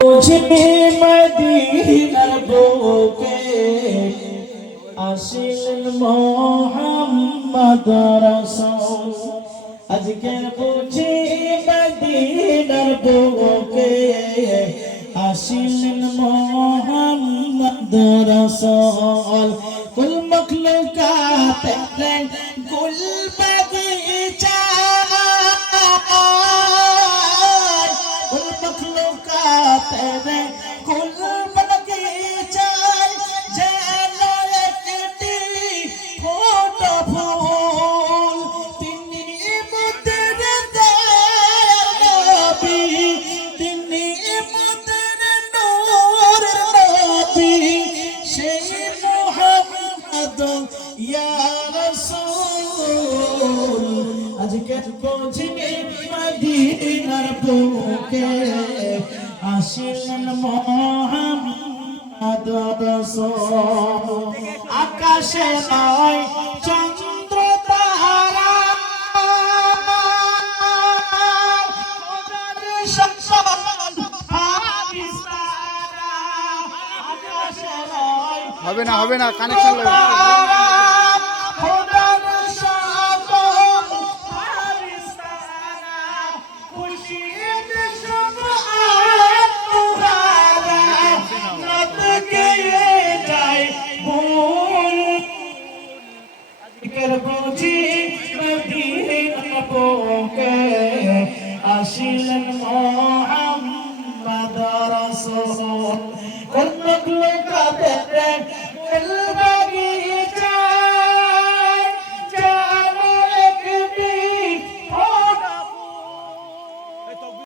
বুঝি মদিনার বুকে আসিলেন মোহাম্মদ রাসূল আজকের বুঝি মদিনার বুকে আসিলেন মোহাম্মদ রাসূল কুল মখলুকাত কুল মখলুকাত কুল বাগিচায় যেন একটি ফোটা ফুল। তিনি মুদের নবী তিনি মুদের নূর নবী সেই মোহাম্মদ ইয়া রাসূল। আজকে পৌঁছিনি মদিনার বুকে আসিলেন মোহাম্মদ রাসূল। আকাশে নয় চন্দ্র তারা। হবে না হবে না কানেকশন লাগবে ফিকর বুঝি মদিনা পোকে আসিলেন মোহাম্মদ রাসূল